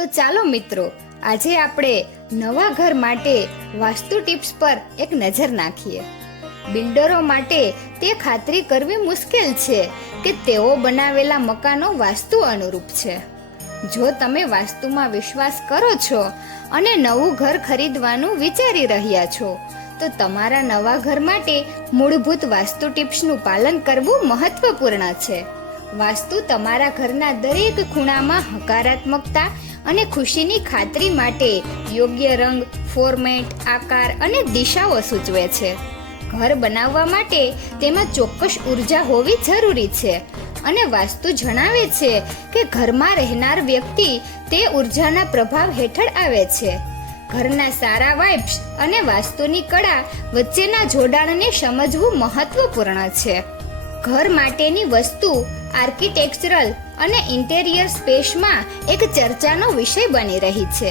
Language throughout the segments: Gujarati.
તો ચાલો મિત્રો, આજે આપણે નવા ઘર માટે વાસ્તુ ટિપ્સ પર એક નજર નાખીએ. બિલ્ડરો માટે તે ખાતરી કરવી મુશ્કેલ છે કે તેઓ બનાવેલા મકાનો વાસ્તુ અનુરૂપ છે. જો તમે વાસ્તુમાં વિશ્વાસ કરો છો અને નવું ઘર ખરીદવાનું વિચારી રહ્યા છો, તો તમારા નવા ઘર માટે મૂળભૂત વાસ્તુ ટિપ્સનું પાલન કરવું મહત્વપૂર્ણ છે. વાસ્તુ તમારા ઘરના દરેક ખૂણામાં હકારાત્મકતા અને ખુશીની ખાતરી માટે યોગ્ય રંગ ફોર્મેટ આકાર અને દિશાઓ સૂચવે છે. ઘર બનાવવા માટે તેમાં ચોક્કસ ઊર્જા હોવી જરૂરી છે અને વાસ્તુ જણાવે છે કે ઘરમાં રહેનાર વ્યક્તિ તે ઉર્જાના પ્રભાવ હેઠળ આવે છે. ઘરના સારા વાઇબ્સ અને વાસ્તુની કળા વચ્ચેના જોડાણને સમજવું મહત્વપૂર્ણ છે. ઘર માટેની વસ્તુ આર્કિટેક્ચરલ અને ઇન્ટેરિયર સ્પેસમાં એક ચર્ચાનો વિષય બની રહી છે.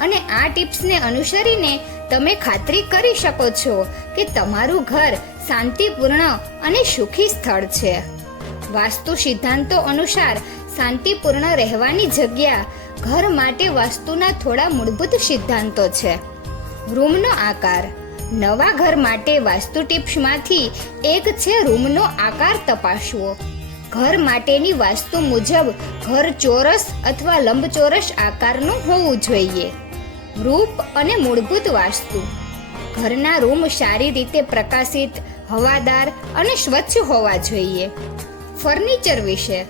અને આ ટિપ્સને અનુસરીને તમે ખાતરી કરી શકો છો કે તમારું ઘર શાંતિપૂર્ણ અને સુખી સ્થળ છે. વાસ્તુ સિદ્ધાંતો અનુસાર શાંતિપૂર્ણ રહેવાની જગ્યા ઘર માટે વાસ્તુના થોડા મૂળભૂત સિદ્ધાંતો છે. રૂમનો આકાર. નવા ઘર માટે વાસ્તુ ટિપ્સમાંથી એક છે રૂમનો આકાર તપાસવો. ઘર માટેની વાસ્તુ મુજબ ઘર ચોરસ અથવા લંબચોરસ આકારનું હોવું જોઈએ. રૂપ અને મૂળભૂત વાસ્તુ. ઘરના રૂમ સારી રીતે પ્રકાશિત, હવાદાર અને સ્વચ્છ હોવા જોઈએ. ફર્નિચર વિશે.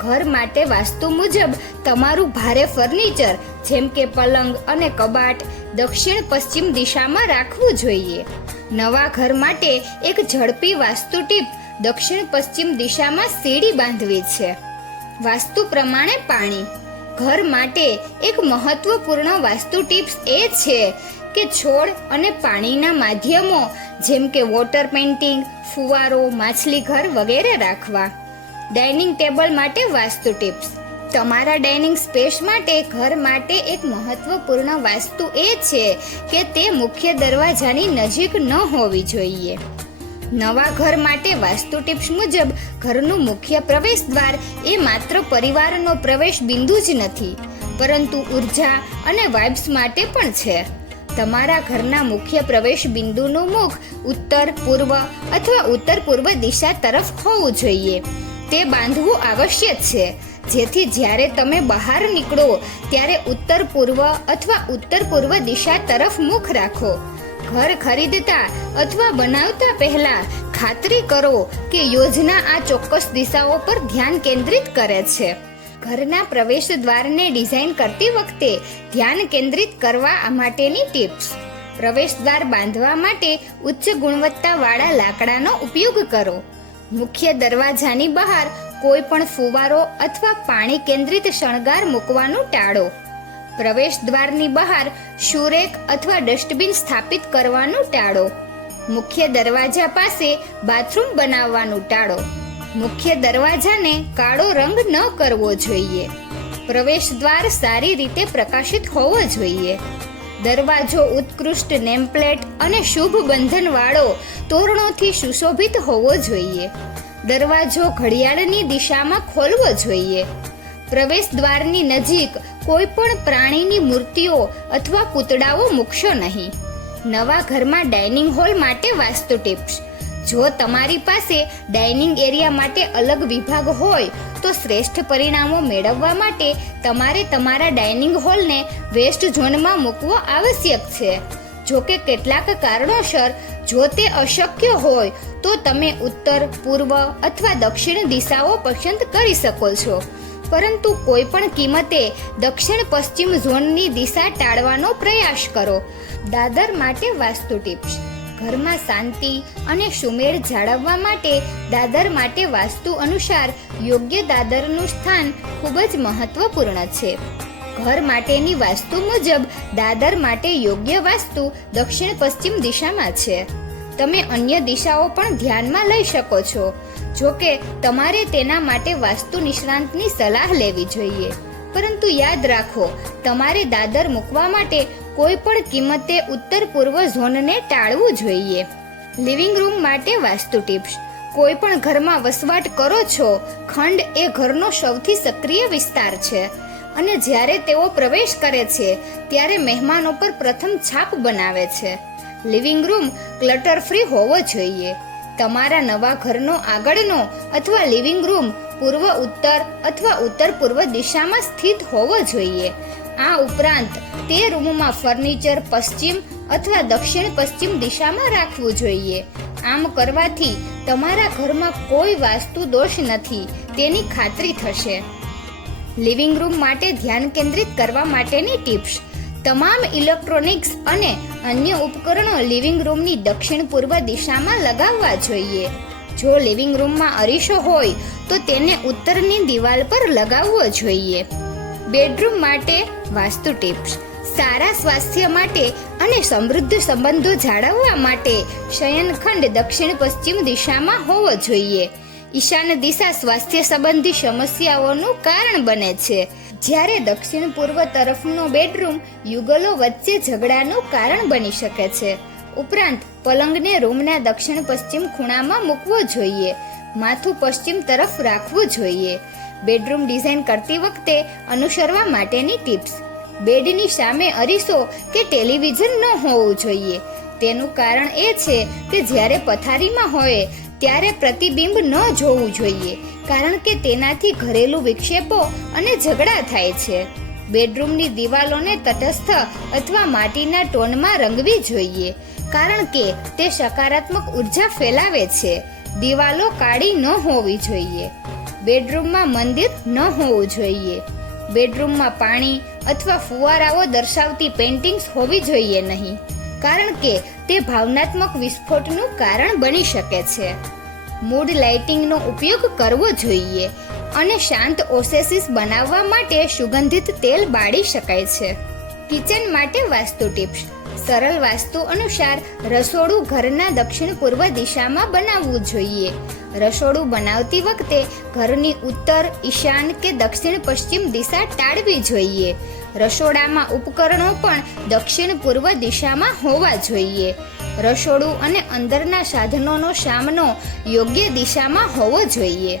ઘર માટે વાસ્તુ મુજબ તમારું ભારે ફર્નિચર, જેમ કે પલંગ અને કબાટ, દક્ષિણ પશ્ચિમ દિશામાં રાખવું જોઈએ. નવા ઘર માટે એક ઝડપી વાસ્તુ ટીપ દક્ષિણ પશ્ચિમ દિશામાં સીડી બાંધવી છે. વાસ્તુ પ્રમાણે પાણી. ઘર માટે એક મહત્વપૂર્ણ વાસ્તુ ટિપ્સ એ છે કે છોડ અને પાણીના માધ્યમો, જેમ કે વોટર પેઇન્ટિંગ, ફુવારો, માછલી ઘર વગેરે રાખવા. ડાઇનિંગ ટેબલ માટે વાસ્તુ ટિપ્સ. તમારા ડાઇનિંગ સ્પેસ માટે ઘર માટે એક મહત્વપૂર્ણ વાસ્તુ એ છે કે તે મુખ્ય દરવાજાની નજીક ન હોવી જોઈએ. નવા ઘર માટે વાસ્તુ ટિપ્સ મુજબ, ઘરનું મુખ્ય પ્રવેશ દ્વાર એ માત્ર પરિવારનો પ્રવેશ બિંદુ જ નથી, પરંતુ ઊર્જા અને વાઇબ્સ માટે પણ છે. તમારા ઘરના મુખ્ય પ્રવેશ બિંદુનું મુખ ઉત્તર, પૂર્વ અથવા ઉત્તર પૂર્વ દિશા તરફ હોવું જોઈએ. તે બાંધવું આવશ્યક છે. જેથી જ્યારે તમે બહાર નીકળો, ત્યારે ઉત્તર પૂર્વ અથવા ઉત્તર પૂર્વ દિશા તરફ મુખ રાખો. ઘર ખરીદતા અથવા બનાવતા પહેલા ખાતરી કરો કે યોજના આ ચોક્કસ દિશાઓ પર ધ્યાન કેન્દ્રિત કરે છે. ઘરના પ્રવેશ દ્વારને ડિઝાઇન કરતી વખતે ધ્યાન કેન્દ્રિત કરવા માટેની ટિપ્સ. પ્રવેશ દ્વાર બાંધવા માટે ઉચ્ચ ગુણવત્તાવાળા લાકડાનો ઉપયોગ કરો. મુખ્ય દરવાજાની બહાર કોઈ પણ ફુવારો અથવા પાણી કેન્દ્રિત શણગાર મૂકવાનું ટાળો. પ્રવેશ દ્વારની બહાર શુરેક અથવા ડસ્ટબિન સ્થાપિત કરવાનું ટાળો. મુખ્ય દરવાજા પાસે બાથરૂમ બનાવવાનું ટાળો. મુખ્ય દરવાજાને કાળો રંગ ન કરવો જોઈએ. પ્રવેશ દ્વાર સારી રીતે પ્રકાશિત હોવો જોઈએ. દરવાજો ઉત્કૃષ્ટ નેમપ્લેટ અને શુભ બંધનવાળો તોરણોથી સુશોભિત હોવો જોઈએ. દરવાજો ઘડિયાળની દિશામાં ખોલવો જોઈએ. પ્રવેશ દ્વારની નજીક કોઈ પણ પ્રાણીની મૂર્તિઓ અથવા પૂતળાઓ મૂકશો નહીં. નવા ઘરમાં ડાઇનિંગ હોલ માટે વાસ્તુ ટિપ્સ. જો તમારી પાસે ડાઇનિંગ એરિયા માટે અલગ વિભાગ હોય, તો શ્રેષ્ઠ પરિણામો મેળવવા માટે તમારે તમારા ડાઇનિંગ હોલને વેસ્ટ ઝોનમાં મૂકવો આવશ્યક છે. જો કે કેટલાક કારણોસર, જો તે અશક્ય હોય, તો તમે ઉત્તર, પૂર્વ અથવા દક્ષિણ દિશાઓ પસંદ કરી શકો છો. પરંતુ કોઈ પણ કિંમતે દક્ષિણ પશ્ચિમ ઝોનની દિશા ટાળવાનો પ્રયાસ કરો. દાદર માટે વાસ્તુ ટિપ્સ. ઘરમાં શાંતિ અને સુમેળ જાળવવા માટે દાદર માટે વાસ્તુ અનુસાર યોગ્ય દાદરનું સ્થાન ખૂબ જ મહત્વપૂર્ણ છે. ઘર માટેની વાસ્તુ મુજબ દાદર માટે યોગ્ય વાસ્તુ દક્ષિણ પશ્ચિમ દિશામાં છે. તમે અન્ય દિશાઓ પણ ધ્યાનમાં લઈ શકો છો. જો કે તમારે તેના માટે વાસ્તુ નિષ્ણાંતની સલાહ લેવી જોઈએ. પરંતુ યાદ રાખો, તમારે દાદર મૂકવા માટે કોઈ પણ કિંમતે ઉત્તર પૂર્વ ઝોનને ટાળવું જોઈએ. લિવિંગ રૂમ માટે વાસ્તુ ટિપ્સ. કોઈ પણ ઘરમાં વસવાટ કરો છો, ખંડ એ ઘરનો સૌથી સક્રિય વિસ્તાર છે. અને જ્યારે તેઓ પ્રવેશ કરે છે, ત્યારે મહેમાનો પર પ્રથમ છાપ બનાવે છે. લિવિંગ રૂમ ક્લટર ફ્રી હોવો જોઈએ. તમારા નવા ઘરનો આગળનો અથવા લિવિંગ રૂમ પૂર્વ ઉત્તર અથવા ઉત્તર પૂર્વ દિશામાં સ્થિત હોવો જોઈએ. આ ઉપરાંત, તે રૂમમાં ફર્નિચર પશ્ચિમ અથવા દક્ષિણ પશ્ચિમ દિશામાં રાખવું જોઈએ. આમ કરવાથી તમારા ઘરમાં કોઈ વાસ્તુ દોષ નથી, તેની ખાતરી થશે. લિવિંગ રૂમ માટે ધ્યાન કેન્દ્રિત કરવા માટેની ટિપ્સ. તમામ ઇલેક્ટ્રોનિક્સ અને અન્ય ઉપકરણો લિવિંગ રૂમની દક્ષિણ પૂર્વ દિશામાં લગાવવા જોઈએ. જો લિવિંગ રૂમમાં અરીસો હોય, તો તેને ઉત્તરની દિવાલ પર લગાવવો જોઈએ. બેડરૂમ માટે વાસ્તુ ટિપ્સ. સારા સ્વાસ્થ્ય માટે અને સમૃદ્ધ સંબંધો જાળવવા માટે શયનખંડ દક્ષિણ પશ્ચિમ દિશામાં હોવો જોઈએ. ઈશાન દિશા સ્વાસ્થ્ય સંબંધી સમસ્યાઓનું કારણ બને છે. જ્યારે દક્ષિણ પૂર્વ તરફનો બેડરૂમ યુગલો વચ્ચે ઝઘડાનું કારણ બની શકે છે. ઉપરાંત, પલંગને રૂમના દક્ષિણ પશ્ચિમ ખૂણામાં મૂકવો જોઈએ, માથું પશ્ચિમ તરફ રાખવું જોઈએ. બેડરૂમ ડિઝાઇન કરતી વખતે અનુસરવા માટેની ટિપ્સ. બેડની સામે અરીસો કે ટેલિવિઝન ન હોવું જોઈએ. તેનું કારણ એ છે કે જ્યારે પથારીમાં હોય ત્યારે પ્રતિબિંબ ન જોવું જોઈએ, કારણ કે તેનાથી ઘરેલું વિક્ષેપો અને ઝઘડા થાય છે. બેડરૂમની દિવાલોને તટસ્થ અથવા માટીના ટોનમાં રંગવી જોઈએ, કારણ કે તે સકારાત્મક ઊર્જા ફેલાવે છે. દિવાલો કાળી ન હોવી જોઈએ. બેડરૂમમાં મંદિર ન હોવું જોઈએ. બેડરૂમમાં પાણી અથવા ફુવારાઓ દર્શાવતી પેઇન્ટિંગ્સ હોવી જોઈએ નહીં, કારણ કે તે ભાવનાત્મક વિસ્ફોટનું કારણ બની શકે છે. મૂડ લાઇટિંગનો ઉપયોગ કરવો જોઈએ અને શાંત ઓસેસિસ બનાવવા માટે સુગંધિત તેલ બાળી શકાય છે. કિચન માટે વાસ્તુ ટિપ્સ. સરળ વાસ્તુ અનુસાર રસોડું ઘરના દક્ષિણ પૂર્વ દિશામાં બનાવવું જોઈએ. રસોડું બનાવતી વખતે ઘરની ઉત્તર, ઈશાન કે દક્ષિણ પશ્ચિમ દિશા ટાળવી જોઈએ. રસોડામાં ઉપકરણો પણ દક્ષિણ પૂર્વ દિશામાં હોવા જોઈએ. રસોડું અને અંદરના સાધનોનો સામનો યોગ્ય દિશામાં હોવો જોઈએ.